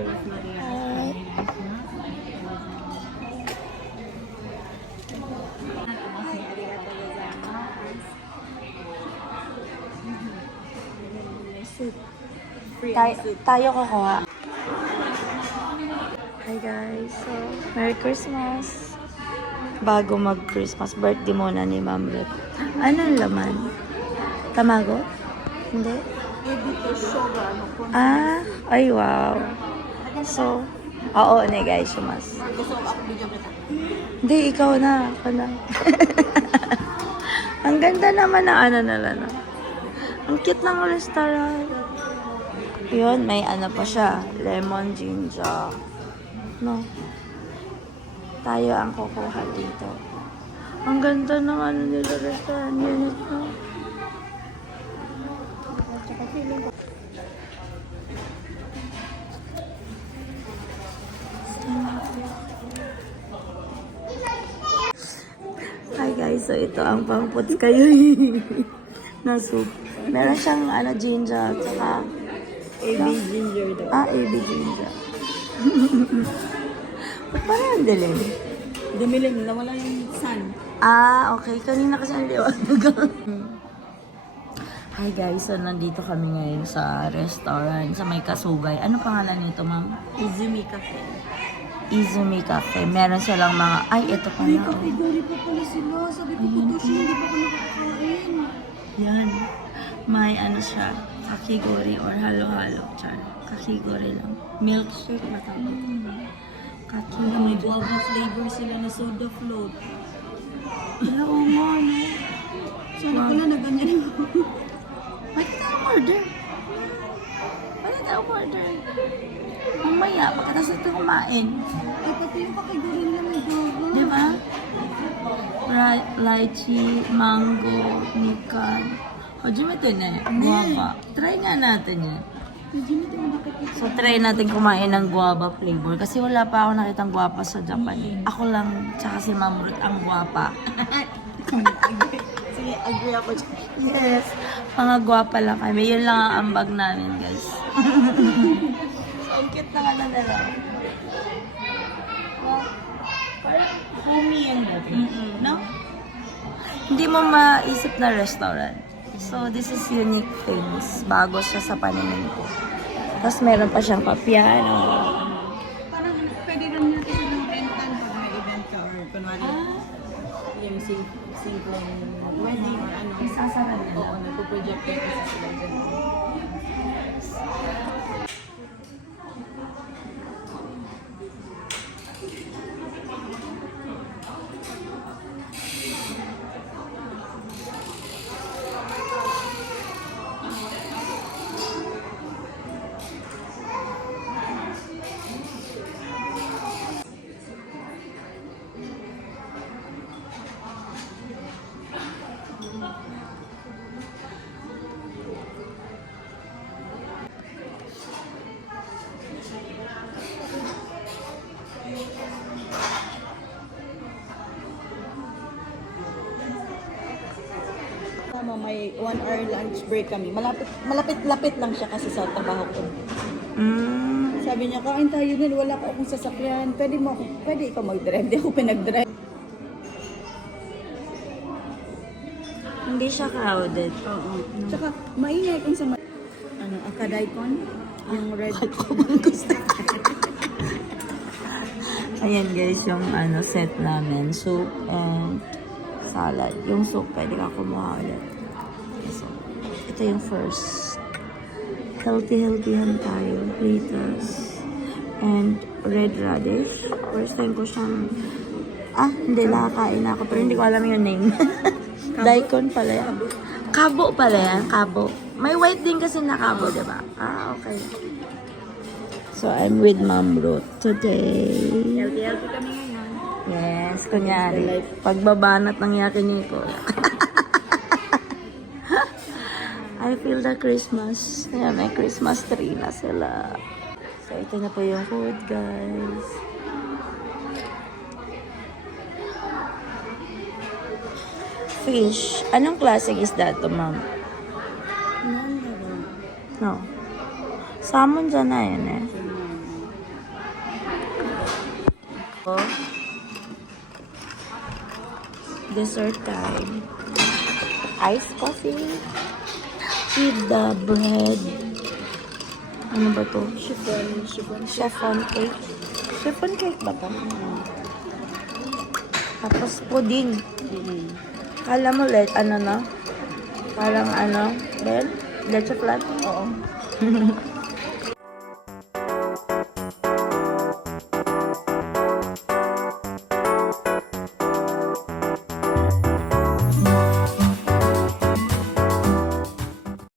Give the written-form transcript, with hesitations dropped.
Tayo kukuha. Hi guys, so Merry Christmas. Bago mag-Christmas, birthday muna ni Ma'am Ruth. Anong laman? Tamago? Hindi? Ah, ay wow. So, oo ne guys, mas. Hindi, ikaw na. Ako na. Ang ganda naman na ano nila na. Ang cute ng restaurant. Yun, may ano pa siya. Lemon ginger. No. Tayo ang kukuha dito. Ang ganda ng ano nila restaurant unit, no? Hi guys, so ito ang pamputs kayo na soup. Meron siyang ano, ginger, tsaka AB ginger daw. ah, AB ginger. Ba't parang ang dilim? Dumilim, nawala yung sun. Ah, okay. Kanina kasi ang liwanag. Hi guys, so nandito kami ngayon sa restaurant sa may Kasugay. Ano pangalan nito, ma'am? Izumi Cafe. Izumi Cafe. Meron silang mga, ay, ito pa May na. kategory pa pala sila. Sabi ko po siya, hindi pa ko nakakain. Yan. May ano siya, kakigori or halo-halo. Char. Kakigori lang. Milkshake na tawag. May guava flavor sila na soda float. Oo nga, no? Sana pala na ganyan ako. Pwede tayo order. Pwede tayo order. Mamaya, pagkatapos ito kumain. Ay, pati yung kategory nila may guava. Di ba? Lychee, mango, nika. Hajime ito na eh. Guava. Try nga natin yan. Izumi ito yung bakit ito. So, try natin kumain ng guava flavor. Kasi wala pa ako nakitang guava sa Japan eh. Ako lang, tsaka si Ma'am Ruth ang guapa. Sige, agree ako dyan. Yes. Mga guwapa lang kami. Yun lang ang ambag namin, guys. So, ang cute na ano nila. Parang homey yan dati. No? Hindi mo maisip na restaurant. So, this is unique things. Bago siya sa paningin ko. Tapos, meron pa siyang papiano. Parang pwede rin natin silang rentan pag may event ka or kunwari yung simple wedding or ano. Isasara nila. Oo, nagpo-project kayo kasi sila dyan. Tama, may 1 hour lunch break kami. Malapit-lapit lang siya kasi sa trabaho ko. Sabi niya, kain tayo nun, wala ko akong sasakyan. Pwede ikaw mag-drive. Di ako pinag-drive. Hindi siya crowded. Oo. Tsaka, maingay kung sa Akadaikon. Yung red. Ayan guys, yung ano set namin. Soup and salad. Yung soup, pwede ka kumuha ulit. So, ito yung first. Healthy yan tayo. Lettuce. And red radish. First time ko siyang... hindi. Nakakain ako. Pero hindi ko alam yung name. Daikon pala yan. Kabo pala yan. Kabo. May white din kasi na kabo, diba? Okay. So, I'm with Ma'am Ruth today. Healthy kami ngayon. Yes, kunyari. Pagbabanat ng yakin ko. I feel the Christmas. Ayan, may Christmas tree na sila. So, ito na po yung food, guys. Fish. Anong klaseng isda to, ma'am? No. Salmon dyan na yun eh. Oh. Dessert time. Iced coffee. With the bread. Ano ba to? Chiffon cake. Chiffon cake ba to? Tapos pudding. Kala mo ano na? Parang ano? Ben? Leche flan? Oo.